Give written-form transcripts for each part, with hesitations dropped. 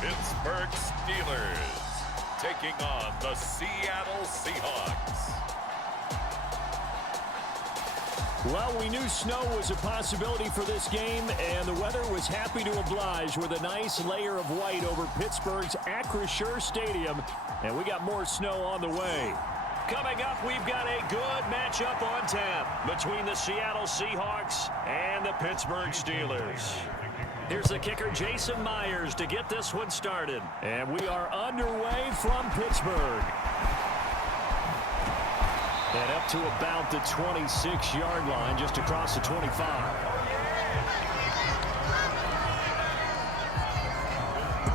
Pittsburgh Steelers taking on the Seattle Seahawks. Well, we knew snow was a possibility for this game, and the weather was happy to oblige with a nice layer of white over Pittsburgh's Acrisure Stadium, and we got more snow on the way. Coming up, we've got a good matchup on tap between the Seattle Seahawks and the Pittsburgh Steelers. Here's the kicker, Jason Myers, to get this one started. And we are underway from Pittsburgh. And up to about the 26-yard line, just across the 25.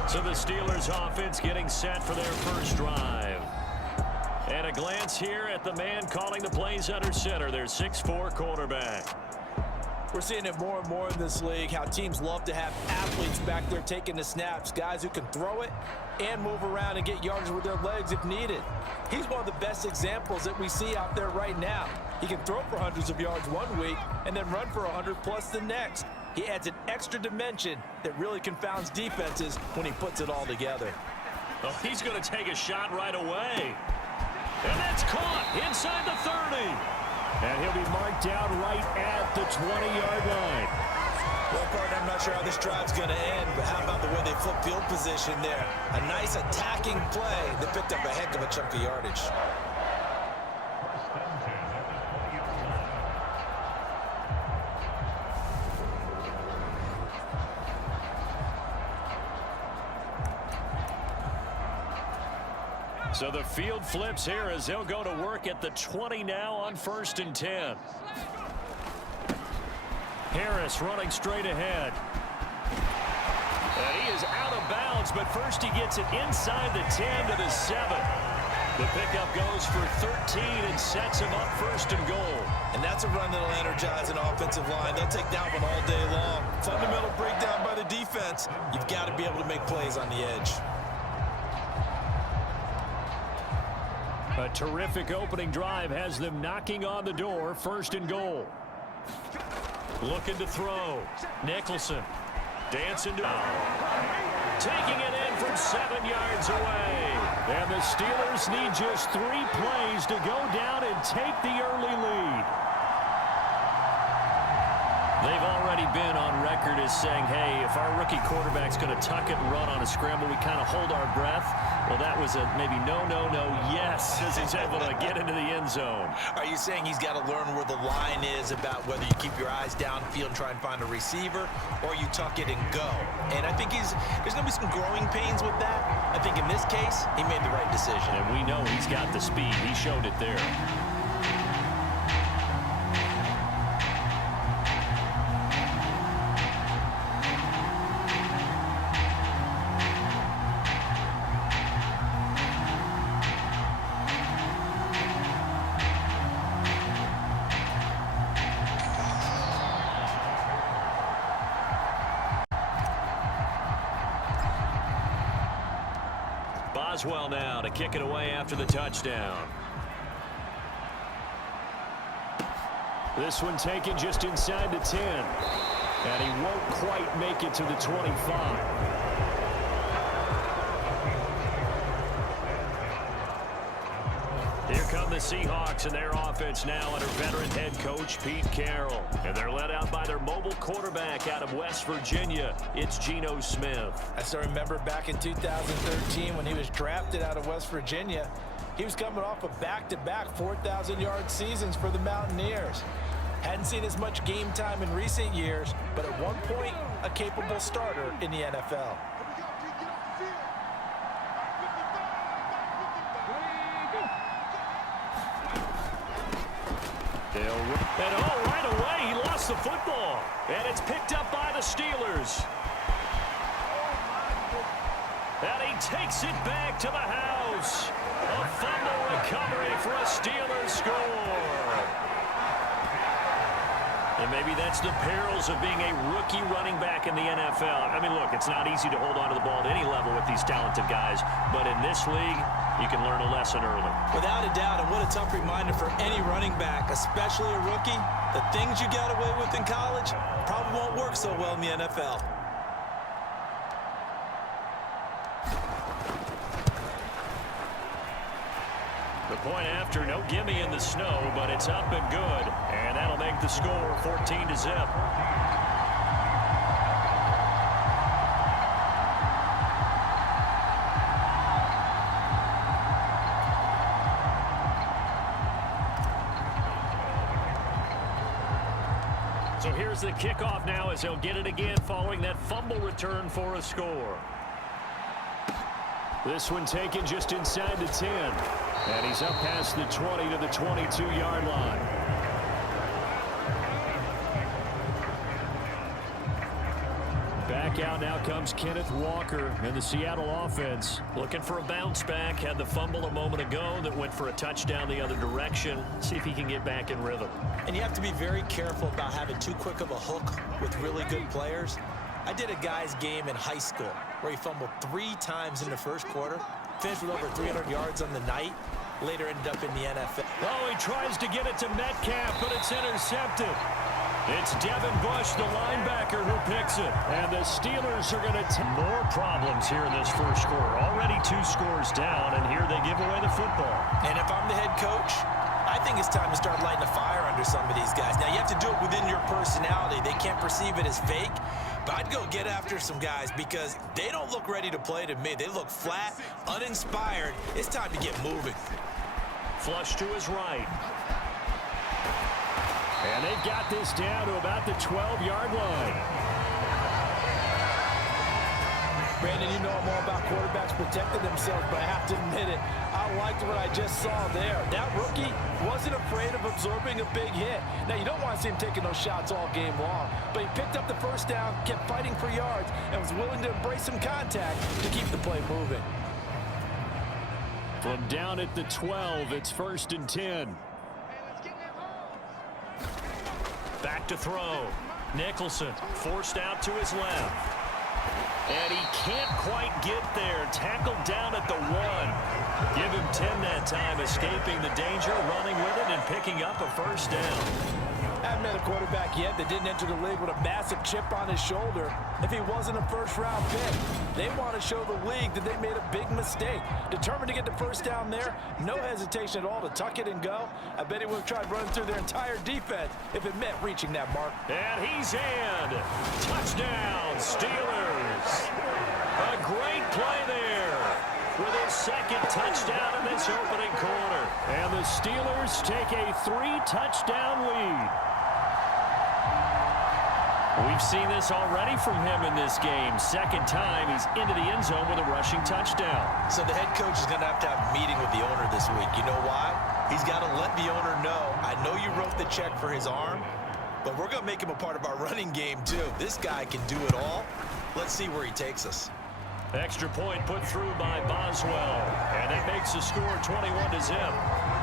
So the Steelers offense getting set for their first drive. And a glance here at the man calling the plays under center, their 6'4" quarterback. We're seeing it more and more in this league, how teams love to have athletes back there taking the snaps, guys who can throw it and move around and get yards with their legs if needed. He's one of the best examples that we see out there right now. He can throw for hundreds of yards one week and then run for 100+ the next. He adds an extra dimension that really confounds defenses when he puts it all together. Oh, he's going to take a shot right away. And that's caught inside the 30. And he'll be marked down right at the 20-yard line. Well, partner, I'm not sure how this drive's going to end, but how about the way they flip field position there? A nice attacking play that picked up a heck of a chunk of yardage. So the field flips here as they'll go to work at the 20 now on 1st and 10. Harris running straight ahead. And he is out of bounds, but first he gets it inside the 10 to the 7. The pickup goes for 13 and sets him up 1st and goal. And that's a run that'll energize an offensive line. They'll take that one all day long. Fundamental breakdown by the defense. You've got to be able to make plays on the edge. A terrific opening drive has them knocking on the door, 1st and goal. Looking to throw. Nicholson dancing to taking it in from 7 yards away. And the Steelers need just 3 plays to go down and take the early lead. They've already been on record as saying, hey, if our rookie quarterback's going to tuck it and run on a scramble, we kind of hold our breath. Well, that was a maybe no, yes, as he's able to get into the end zone. Are you saying he's got to learn where the line is about whether you keep your eyes downfield and try and find a receiver, or you tuck it and go? And I think there's going to be some growing pains with that. I think in this case, he made the right decision. And we know he's got the speed. He showed it there. Boswell now to kick it away after the touchdown. This one taken just inside the 10. And he won't quite make it to the 25. Here come the Seahawks and their offense now under veteran head coach Pete Carroll. And they're led out by their mobile quarterback out of West Virginia. It's Geno Smith. I still remember back in 2013 when he was drafted out of West Virginia. He was coming off of back-to-back 4,000-yard seasons for the Mountaineers. Hadn't seen as much game time in recent years, but at one point, a capable starter in the NFL. And oh, right away, he lost the football. And it's picked up by the Steelers. And he takes it back to the house. A fumble recovery for a Steelers score. And maybe that's the perils of being a rookie running back in the NFL. I mean, look, it's not easy to hold on to the ball at any level with these talented guys. But in this league, you can learn a lesson early. Without a doubt, and what a tough reminder for any running back, especially a rookie. The things you got away with in college probably won't work so well in the NFL. point after. No gimme in the snow, but it's up and good. And that'll make the score 14-0. So here's the kickoff now as he'll get it again following that fumble return for a score. This one taken just inside the 10. And he's up past the 20 to the 22-yard line. Back out now comes Kenneth Walker and the Seattle offense. Looking for a bounce back. Had the fumble a moment ago that went for a touchdown the other direction. See if he can get back in rhythm. And you have to be very careful about having too quick of a hook with really good players. I did a guy's game in high school where he fumbled 3 times in the first quarter, finished with over 300 yards on the night, later ended up in the NFL. Oh, he tries to get it to Metcalf, but it's intercepted. It's Devin Bush, the linebacker, who picks it. And the Steelers are going to take more problems here in this first quarter. Already 2 scores down, and here they give away the football. And if I'm the head coach, I think it's time to start lighting a fire under some of these guys. Now, you have to do it within your personality. They can't perceive it as fake. But I'd go get after some guys because they don't look ready to play to me. They look flat, uninspired. It's time to get moving. Flush to his right. And they've got this down to about the 12-yard line. Brandon, you know I'm all about quarterbacks protecting themselves, but I have to admit it. I liked what I just saw there. That rookie wasn't afraid of absorbing a big hit. Now, you don't want to see him taking those shots all game long, but he picked up the first down, kept fighting for yards, and was willing to embrace some contact to keep the play moving. From down at the 12, it's 1st and 10. Back to throw. Nicholson forced out to his left. And he can't quite get there. Tackled down at the 1. Give him 10 that time, escaping the danger, running with it, and picking up a first down. Haven't met a quarterback yet that didn't enter the league with a massive chip on his shoulder if he wasn't a first-round pick. They want to show the league that they made a big mistake. Determined to get the first down there, no hesitation at all to tuck it and go. I bet he would have tried running through their entire defense if it meant reaching that mark. And he's in. Touchdown, Steelers. A great play there with his 2nd touchdown in this opening quarter. And the Steelers take a 3-touchdown lead. We've seen this already from him in this game. 2nd time he's into the end zone with a rushing touchdown. So the head coach is going to have a meeting with the owner this week. You know why? He's got to let the owner know, I know you wrote the check for his arm, but we're going to make him a part of our running game too. This guy can do it all. Let's see where he takes us. Extra point put through by Boswell. And that makes the score 21-0.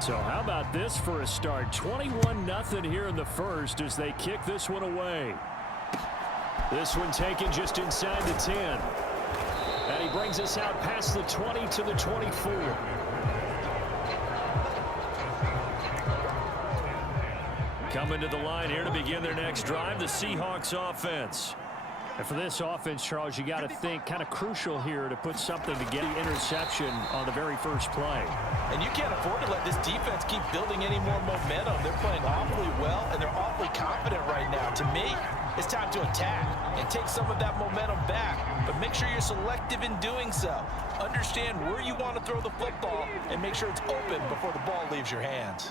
So how about this for a start? 21-0 here in the first as they kick this one away. This one taken just inside the 10. And he brings us out past the 20 to the 24. Coming to the line here to begin their next drive, the Seahawks offense. And for this offense, Charles, you got to think kind of crucial here to put something to get the interception on the very first play. And you can't afford to let this defense keep building any more momentum. They're playing awfully well, and they're awfully confident right now. To me, it's time to attack and take some of that momentum back. But make sure you're selective in doing so. Understand where you want to throw the football and make sure it's open before the ball leaves your hands.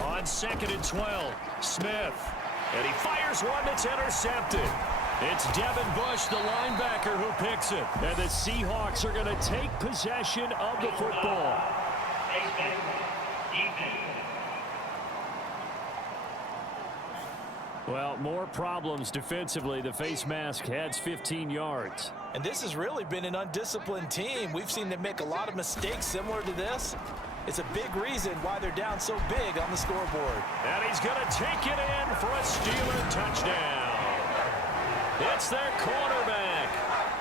On 2nd and 12, Smith. And he fires one that's intercepted. It's Devin Bush, the linebacker, who picks it. And the Seahawks are going to take possession of the football. Well, more problems defensively. The face mask adds 15 yards. And this has really been an undisciplined team. We've seen them make a lot of mistakes similar to this. It's a big reason why they're down so big on the scoreboard. And he's going to take it in for a Steeler touchdown. It's their quarterback.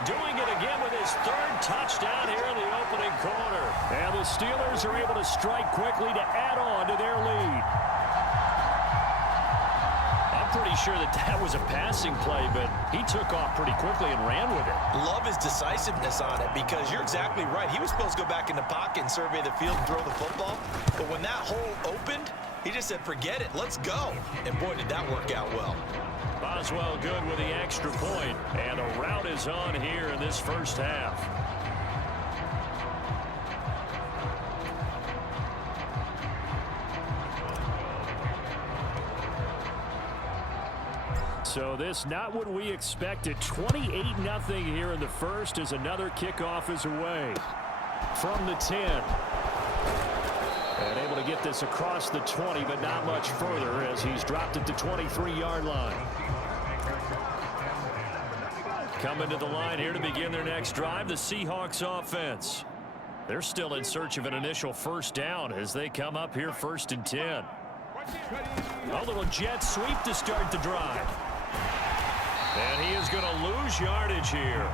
Doing it again with his third touchdown here in the opening quarter. And the Steelers are able to strike quickly to add on to their lead. I'm pretty sure that was a passing play, but he took off pretty quickly and ran with it. Love his decisiveness on it because you're exactly right. He was supposed to go back in the pocket and survey the field and throw the football. But when that hole opened, he just said, forget it, let's go. And boy, did that work out well. Boswell good with the extra point, and the route is on here in this first half. So this not what we expected. 28-0 here in the first as another kickoff is away from the 10. And able to get this across the 20, but not much further as he's dropped it to 23-yard line. Coming to the line here to begin their next drive, the Seahawks offense. They're still in search of an initial first down as they come up here 1st and 10. A little jet sweep to start the drive. And he is going to lose yardage here.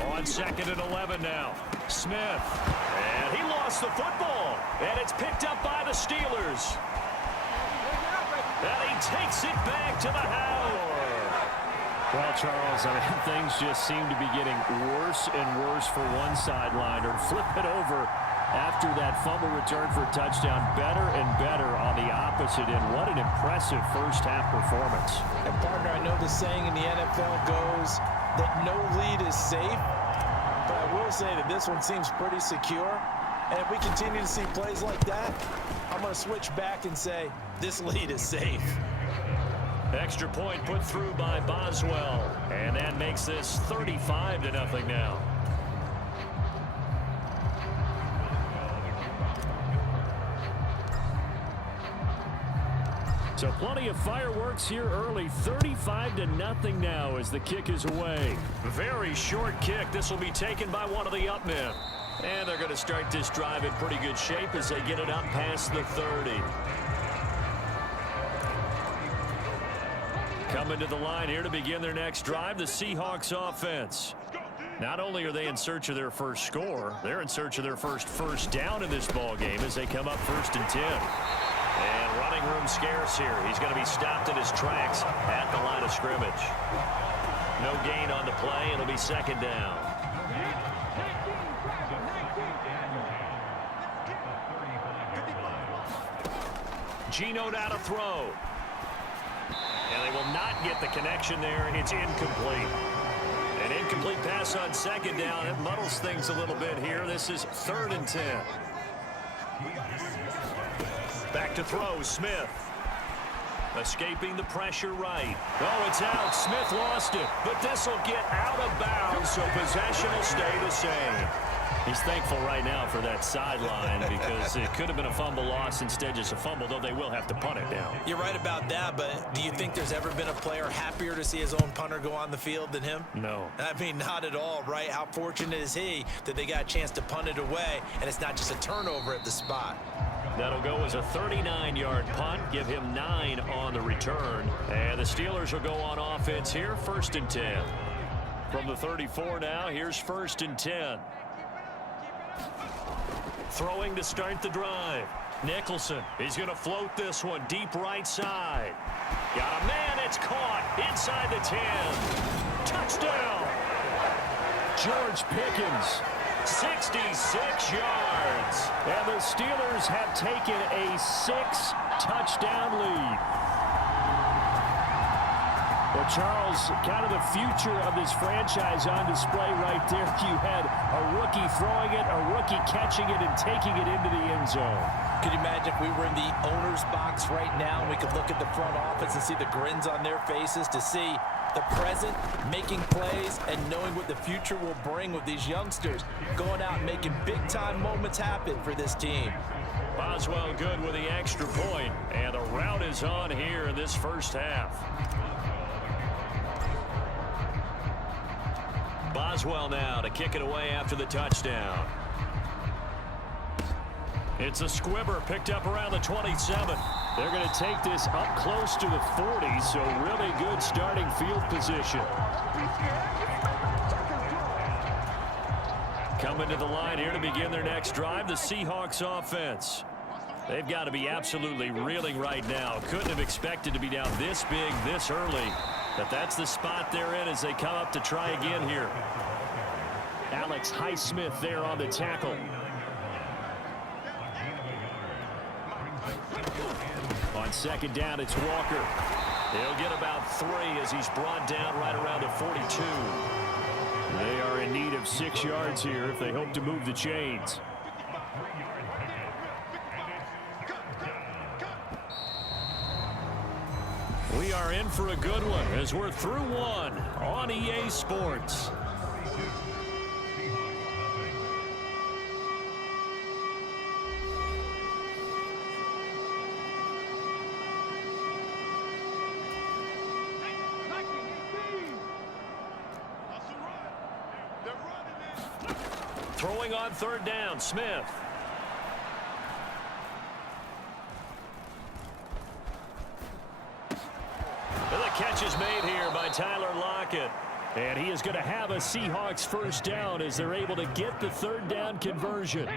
On 2nd and 11 now. Smith. And he lost the football. And it's picked up by the Steelers. And he takes it back to the house. Well, Charles, I mean, things just seem to be getting worse and worse for one sideliner. Flip it over after that fumble return for a touchdown. Better and better on the opposite end. What an impressive first half performance. And partner, I know the saying in the NFL goes that no lead is safe. But I will say that this one seems pretty secure. And if we continue to see plays like that, I'm going to switch back and say this lead is safe. Extra point put through by Boswell. And that makes this 35-0 now. So plenty of fireworks here early. 35-0 now as the kick is away. Very short kick. This will be taken by one of the up men. And they're going to start this drive in pretty good shape as they get it up past the 30. Coming to the line here to begin their next drive, the Seahawks offense. Not only are they in search of their first score, they're in search of their first down in this ball game as they come up 1st and 10. And running room scarce here. He's going to be stopped in his tracks at the line of scrimmage. No gain on the play. It'll be 2nd down. Geno now to throw. And they will not get the connection there. It's incomplete. An incomplete pass on 2nd down. It muddles things a little bit here. This is 3rd and 10. Back to throw, Smith. Escaping the pressure right. Oh, it's out. Smith lost it. But this will get out of bounds, so possession will stay the same. He's thankful right now for that sideline because it could have been a fumble loss, instead just a fumble, though they will have to punt it down. You're right about that, but do you think there's ever been a player happier to see his own punter go on the field than him? No. I mean, not at all, right? How fortunate is he that they got a chance to punt it away, and it's not just a turnover at the spot. That'll go as a 39-yard punt, give him 9 on the return. And the Steelers will go on offense here, 1st and 10. From the 34 now, here's 1st and 10. Throwing to start the drive. Nicholson, he's going to float this one deep right side. Got a man, it's caught inside the 10. Touchdown! George Pickens, 66 yards. And the Steelers have taken a 6-touchdown lead. Well, Charles, kind of the future of this franchise on display right there. You had a rookie throwing it, a rookie catching it, and taking it into the end zone. Could you imagine if we were in the owner's box right now and we could look at the front office and see the grins on their faces, to see the present making plays and knowing what the future will bring with these youngsters going out and making big-time moments happen for this team. Boswell good with the extra point, and the route is on here in this first half. Boswell now to kick it away after the touchdown. It's a squibber picked up around the 27. They're going to take this up close to the 40, so really good starting field position. Coming to the line here to begin their next drive, the Seahawks offense. They've got to be absolutely reeling right now. Couldn't have expected to be down this big this early. But that's the spot they're in as they come up to try again here. Alex Highsmith there on the tackle. On second down, it's Walker. He'll get about 3 as he's brought down right around the 42. They are in need of 6 yards here if they hope to move the chains. We are in for a good one as we're through one on EA Sports. Throwing on third down, Smith. The catch is made here by Tyler Lockett. And he is going to have a Seahawks first down as they're able to get the third down conversion.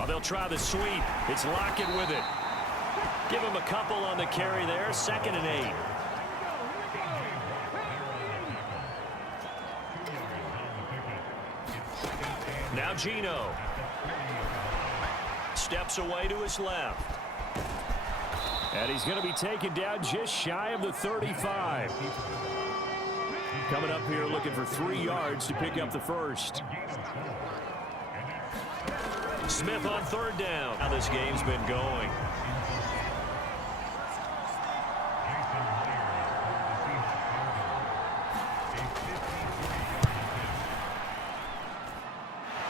Oh, they'll try the sweep. It's Lockett with it. Give him a couple on the carry there. 2nd and 8. Now Geno. Steps away to his left. And he's going to be taken down just shy of the 35. Coming up here looking for 3 yards to pick up the first. Smith on third down. How this game's been going.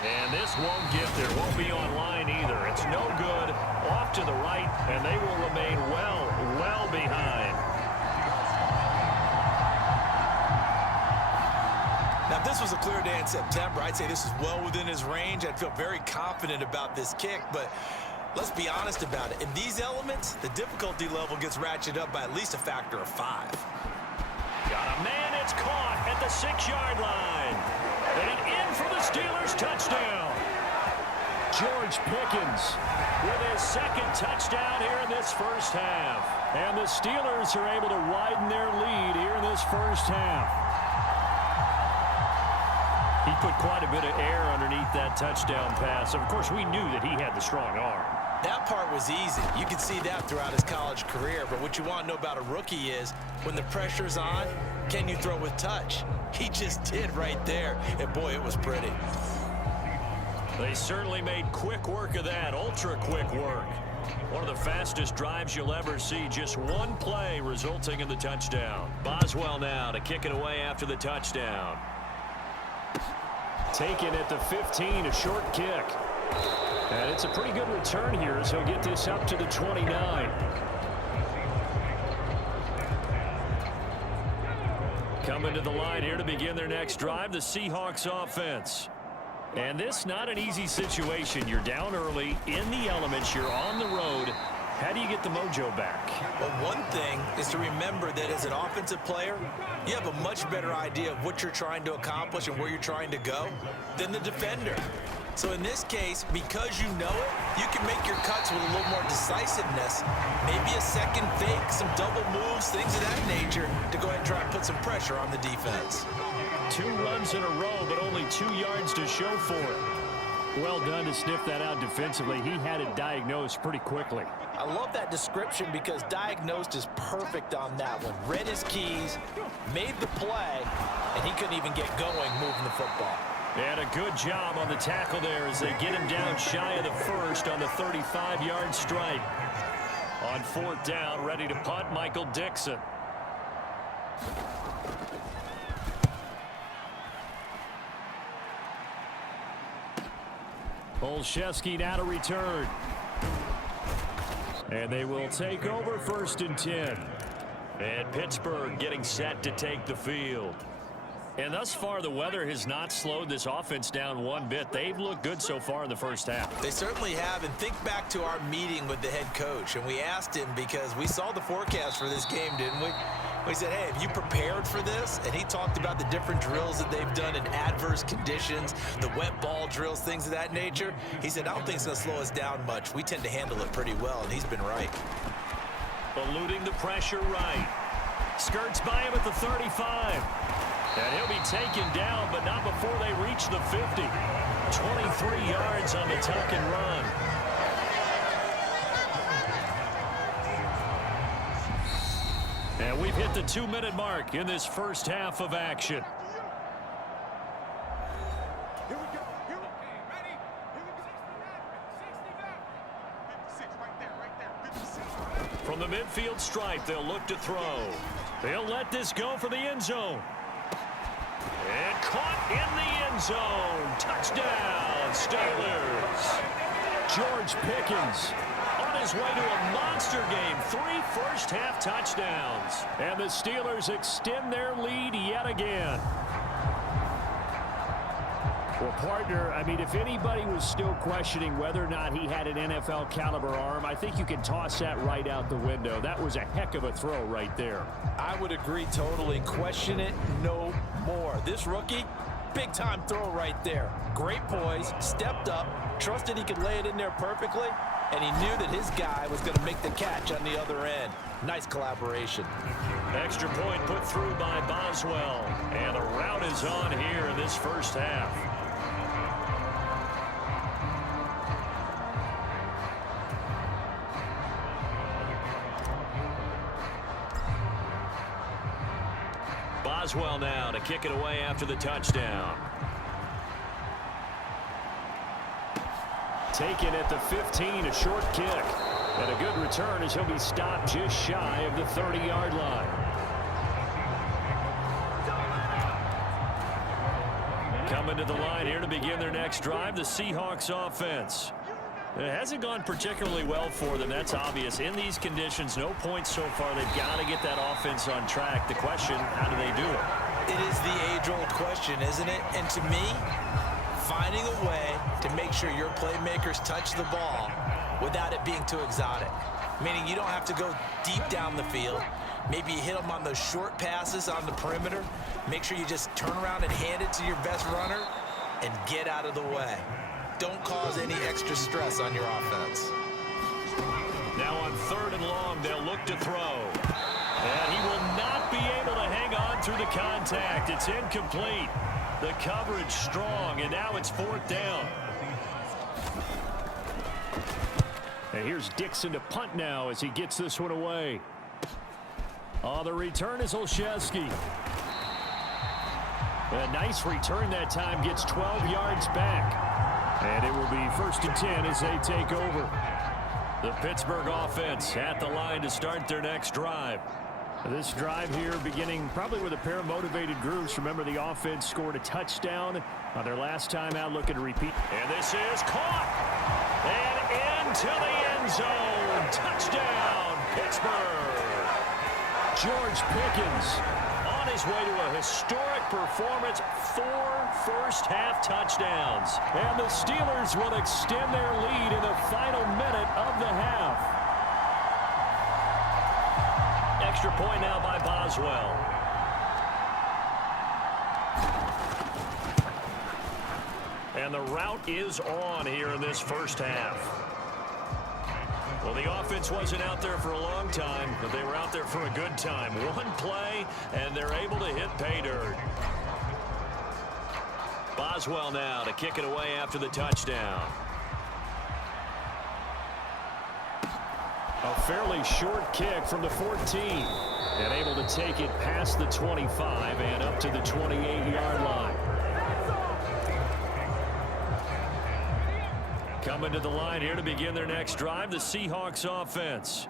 And this won't get there. Won't be online either. It's no good. Off to the right, and they will remain well behind. Now, if this was a clear day in September, I'd say this is well within his range. I'd feel very confident about this kick, but let's be honest about it. In these elements, the difficulty level gets ratcheted up by at least a factor of 5. Got a man. It's caught at the 6-yard line. And in for the Steelers touchdown. George Pickens with his 2nd touchdown here in this first half. And the Steelers are able to widen their lead here in this first half. He put quite a bit of air underneath that touchdown pass. Of course, we knew that he had the strong arm. That part was easy. You could see that throughout his college career. But what you want to know about a rookie is when the pressure's on, can you throw with touch? He just did right there. And, boy, it was pretty. They certainly made quick work of that, ultra-quick work. One of the fastest drives you'll ever see, just one play resulting in the touchdown. Boswell now to kick it away after the touchdown. Taken at the 15, a short kick. And it's a pretty good return here as he'll get this up to the 29. Coming to the line here to begin their next drive, the Seahawks offense. And this not an easy situation. You're down early, in the elements, you're on the road. How do you get the mojo back? Well, one thing is to remember that as an offensive player, you have a much better idea of what you're trying to accomplish and where you're trying to go than the defender. So in this case, because you know it, you can make your cuts with a little more decisiveness. Maybe a second fake, some double moves, things of that nature to go ahead and try and put some pressure on the defense. 2 runs in a row, but only 2 yards to show for it. Well done to sniff that out defensively. He had it diagnosed pretty quickly. I love that description because diagnosed is perfect on that one. Read his keys, made the play, and he couldn't even get going moving the football. And a good job on the tackle there as they get him down shy of the first on the 35-yard strike. On 4th down, ready to punt, Michael Dixon. Olszewski now to return. And they will take over 1st and 10. And Pittsburgh getting set to take the field. And thus far, the weather has not slowed this offense down one bit. They've looked good so far in the first half. They certainly have. And think back to our meeting with the head coach. And we asked him, because we saw the forecast for this game, didn't we? We said, hey, have you prepared for this? And he talked about the different drills that they've done in adverse conditions, the wet ball drills, things of that nature. He said, I don't think it's going to slow us down much. We tend to handle it pretty well, and he's been right. Eluding the pressure right. Skirts by him at the 35. And he'll be taken down, but not before they reach the 50. 23 yards on the tuck and run. And we've hit the 2-minute mark in this first half of action. Here we go. Ready? Here we go. 69. 56 right there. From the midfield stripe, they'll look to throw. They'll let this go for the end zone. And caught in the end zone. Touchdown, Steelers. George Pickens on his way to a monster game. 3 first-half touchdowns. And the Steelers extend their lead yet again. Well, partner, I mean, if anybody was still questioning whether or not he had an NFL caliber arm, I think you can toss that right out the window. That was a heck of a throw right there. I would agree totally. Question it no more. This rookie, big-time throw right there. Great poise, stepped up, trusted he could lay it in there perfectly, and he knew that his guy was going to make the catch on the other end. Nice collaboration. Extra point put through by Boswell. And the route is on here in this first half. Boswell now to kick it away after the touchdown. Taken at the 15, a short kick. And a good return as he'll be stopped just shy of the 30-yard line. Coming to the line here to begin their next drive, the Seahawks offense. It hasn't gone particularly well for them. That's obvious. In these conditions, no points so far. They've got to get that offense on track. The question, how do they do it? It is the age-old question, isn't it? And to me, finding a way to make sure your playmakers touch the ball without it being too exotic. Meaning you don't have to go deep down the field. Maybe you hit them on those short passes on the perimeter. Make sure you just turn around and hand it to your best runner and get out of the way. Don't cause any extra stress on your offense. Now on 3rd and long, they'll look to throw. And he will not be able to hang on through the contact. It's incomplete. The coverage strong, and now it's 4th down. And here's Dixon to punt now as he gets this one away. On the return is Olszewski. A nice return that time, gets 12 yards back. And it will be 1st and 10 as they take over. The Pittsburgh offense at the line to start their next drive. This drive here beginning probably with a pair of motivated groups. Remember, the offense scored a touchdown on their last time out, looking to repeat. And this is caught. And into the end zone. Touchdown, Pittsburgh. George Pickens on his way to a historic performance. 4 first-half touchdowns. And the Steelers will extend their lead in the final minute of the half. Extra point now by Boswell. And the route is on here in this first half. Well, the offense wasn't out there for a long time, but they were out there for a good time. One play, and they're able to hit pay dirt. Boswell now to kick it away after the touchdown. A fairly short kick from the 14. And able to take it past the 25 and up to the 28-yard line. Coming to the line here to begin their next drive, the Seahawks offense.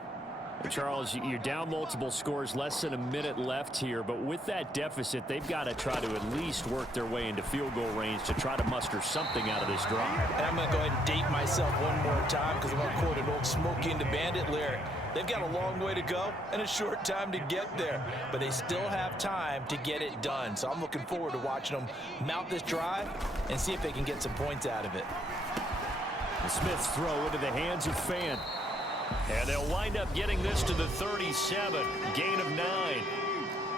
Charles, you're down multiple scores, less than a minute left here, but with that deficit, they've got to try to at least work their way into field goal range to try to muster something out of this drive. And I'm going to go ahead and date myself one more time because I'm going to quote an old Smokey and the Bandit lyric. They've got a long way to go and a short time to get there, but they still have time to get it done. So I'm looking forward to watching them mount this drive and see if they can get some points out of it. The Smith's throw into the hands of Fan. And they'll wind up getting this to the 37, gain of 9.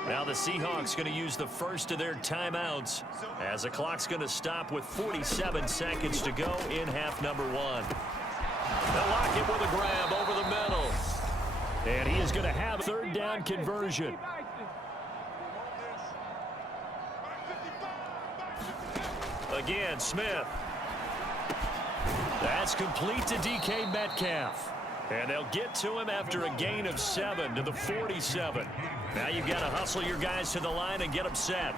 Now the Seahawks going to use the first of their timeouts as the clock's going to stop with 47 seconds to go in half number 1. They'll lock it with a grab over the middle. And he is going to have a third down conversion. Again, Smith. That's complete to DK Metcalf. And they'll get to him after a gain of 7 to the 47. Now you've got to hustle your guys to the line and get them set.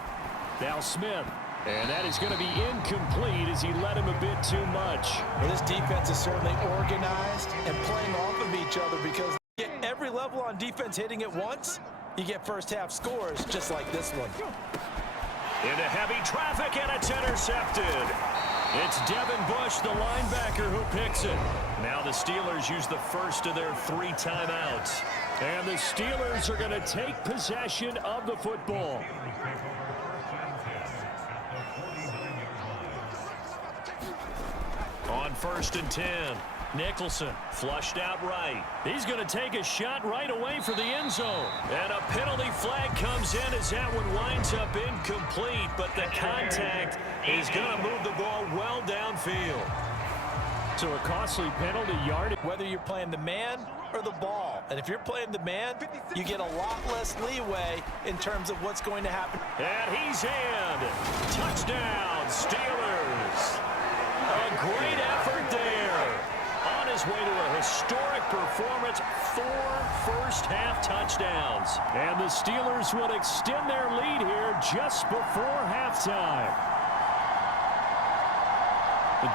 Now Smith. And that is going to be incomplete as he led him a bit too much. Well, this defense is certainly organized and playing off of each other because you get every level on defense hitting at once. You get first half scores just like this one. Into heavy traffic, and it's intercepted. It's Devin Bush, the linebacker, who picks it. Now the Steelers use the first of their 3 timeouts. And the Steelers are going to take possession of the football. On 1st and 10, Nicholson flushed out right. He's going to take a shot right away for the end zone. And a penalty flag comes in as that one winds up incomplete, but the contact is going to move the ball well downfield. So a costly penalty yard. Whether you're playing the man or the ball. And if you're playing the man, you get a lot less leeway in terms of what's going to happen. And he's in. Touchdown, Steelers. A great effort there. On his way to a historic performance, 4 first-half touchdowns. And the Steelers would extend their lead here just before halftime.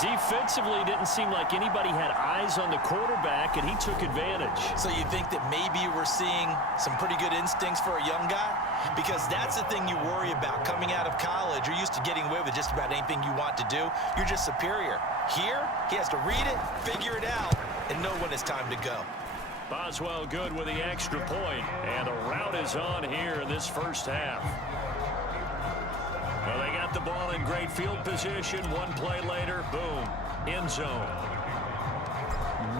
Defensively, didn't seem like anybody had eyes on the quarterback, and he took advantage. So you think that maybe we're seeing some pretty good instincts for a young guy? Because that's the thing you worry about coming out of college. You're used to getting away with just about anything you want to do. You're just superior. Here, he has to read it, figure it out, and know when it's time to go. Boswell good with the extra point, and the route is on here in this first half. Well, they got the ball in great field position. One play later, boom, end zone.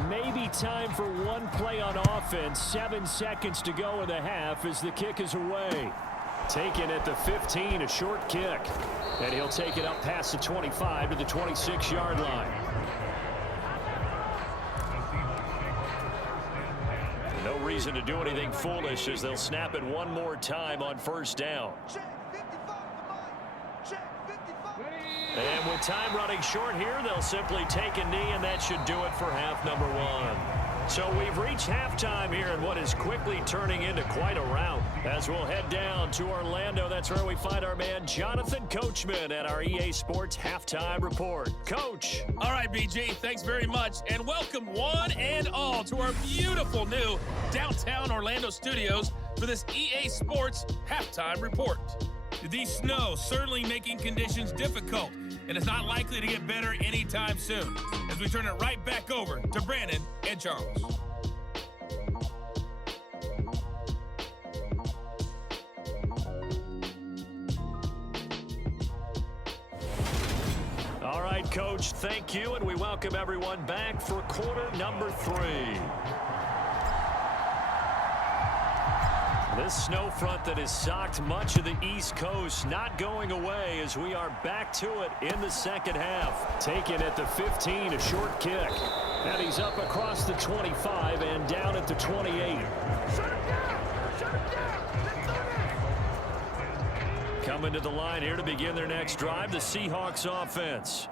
Maybe time for one play on offense. 7 seconds to go in the half as the kick is away. Taken at the 15, a short kick. And he'll take it up past the 25 to the 26-yard line. No reason to do anything foolish as they'll snap it one more time on first down. And with time running short here, they'll simply take a knee, and that should do it for half number 1. So we've reached halftime here in what is quickly turning into quite a rout. As we'll head down to Orlando, that's where we find our man Jonathan Coachman at our EA Sports Halftime Report. Coach. All right, BG, thanks very much. And welcome one and all to our beautiful new downtown Orlando studios for this EA Sports Halftime Report. The snow certainly making conditions difficult, and it's not likely to get better anytime soon, as we turn it right back over to Brandon and Charles. All right, Coach, thank you, and we welcome everyone back for quarter number 3. This snow front that has socked much of the East Coast not going away as we are back to it in the second half. Taken at the 15, a short kick. And he's up across the 25 and down at the 28. Coming to the line here to begin their next drive, the Seahawks offense.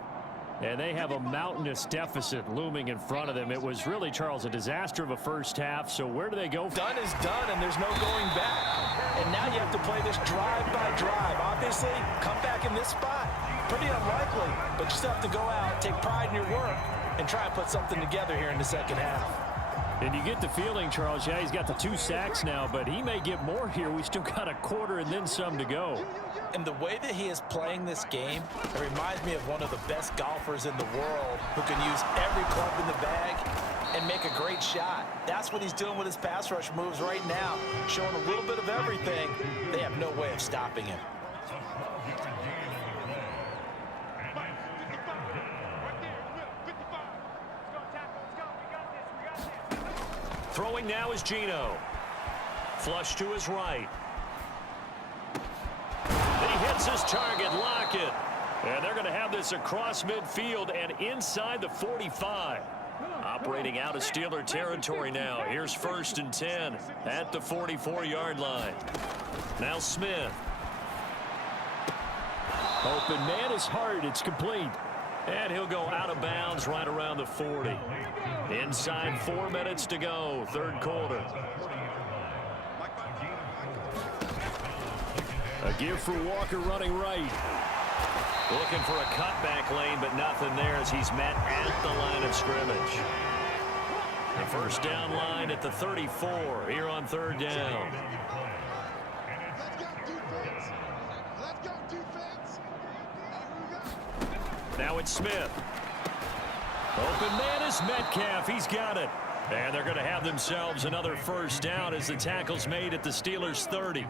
And they have a mountainous deficit looming in front of them. It was really, Charles, a disaster of a first half. So where do they go? Done is done, and there's no going back. And now you have to play this drive by drive. Obviously, come back in this spot, pretty unlikely. But you still have to go out, take pride in your work, and try and put something together here in the second half. And you get the feeling, Charles, yeah, he's got the 2 sacks now, but he may get more here. We still got a quarter and then some to go. And the way that he is playing this game, it reminds me of one of the best golfers in the world who can use every club in the bag and make a great shot. That's what he's doing with his pass rush moves right now, showing a little bit of everything. They have no way of stopping him. Throwing now is Geno. Flush to his right. He hits his target, Lockett. And they're going to have this across midfield and inside the 45. Operating out of Steeler territory now. Here's 1st and 10 at the 44-yard line. Now Smith. Open man is hard. It's complete. And he'll go out of bounds right around the 40. Inside 4 minutes to go, 3rd quarter. A give for Walker running right. Looking for a cutback lane, but nothing there as he's met at the line of scrimmage. The first down line at the 34 here on 3rd down. Now it's Smith. Open man is Metcalf. He's got it. And they're going to have themselves another first down as the tackle's made at the Steelers' 30.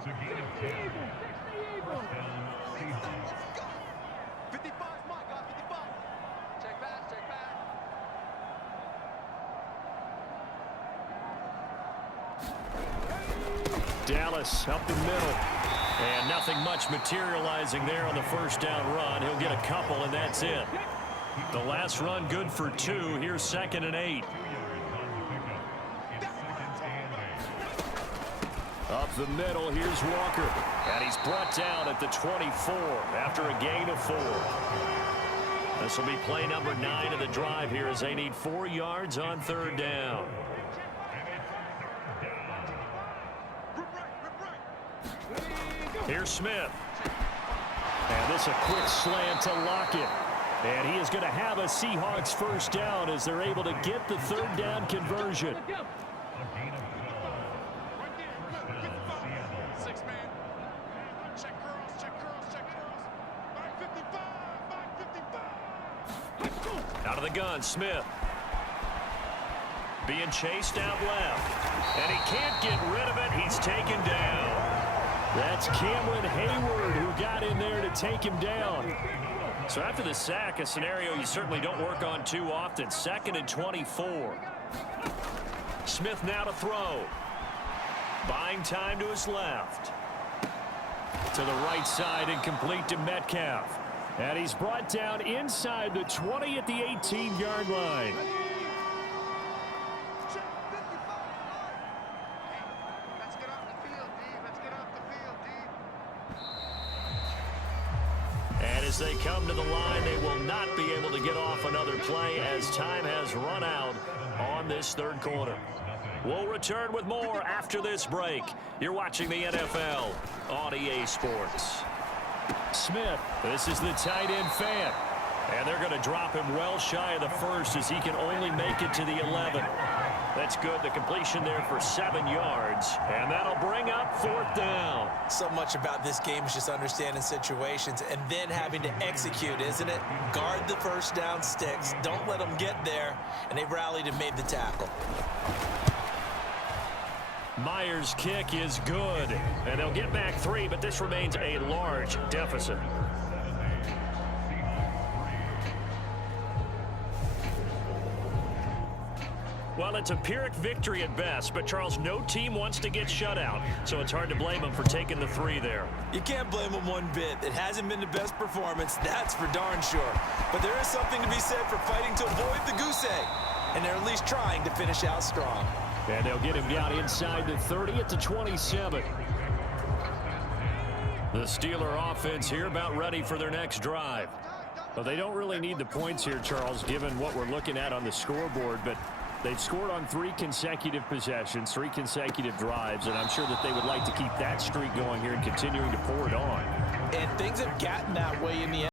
55, my God, 55. Check back, check back. Dallas up the middle. And nothing much materializing there on the first down run. He'll get a couple, and that's it. The last run good for 2. Here's 2nd and 8. Up the middle, here's Walker. And he's brought down at the 24 after a gain of 4. This will be play number 9 of the drive here as they need 4 yards on 3rd down. Here's Smith. And this a quick slant to Lockett. And he is going to have a Seahawks first down as they're able to get the 3rd down conversion. 6 man. Check curls, check curls, check curls. 555. Out of the gun, Smith. Being chased out left. And he can't get rid of it. He's taken down. That's Cameron Hayward who got in there to take him down. So after the sack, a scenario you certainly don't work on too often. 2nd and 24. Smith now to throw. Buying time to his left. To the right side and complete to Metcalf. And he's brought down inside the 20 at the 18-yard line. Let's get off the field, D. Let's get off the field, D. And as they come to the line, they will not be able to get off another play as time has run out on this 3rd quarter. We'll return with more after this break. You're watching the NFL on EA Sports. Smith, this is the tight end fan. And they're going to drop him well shy of the 1st as he can only make it to the 11. That's good. The completion there for 7 yards. And that'll bring up 4th down. So much about this game is just understanding situations and then having to execute, isn't it? Guard the first down sticks. Don't let them get there. And they rallied and made the tackle. Myers' kick is good. And they'll get back 3, but this remains a large deficit. Well, it's a Pyrrhic victory at best, but Charles, no team wants to get shut out, so it's hard to blame them for taking the 3 there. You can't blame them one bit. It hasn't been the best performance, that's for darn sure. But there is something to be said for fighting to avoid the goose egg, and they're at least trying to finish out strong. And they'll get him down inside the 30 at the 27. The Steeler offense here about ready for their next drive. Well, they don't really need the points here, Charles, given what we're looking at on the scoreboard, but they've scored on 3 consecutive possessions, 3 consecutive drives, and I'm sure that they would like to keep that streak going here and continuing to pour it on. And things have gotten that way in the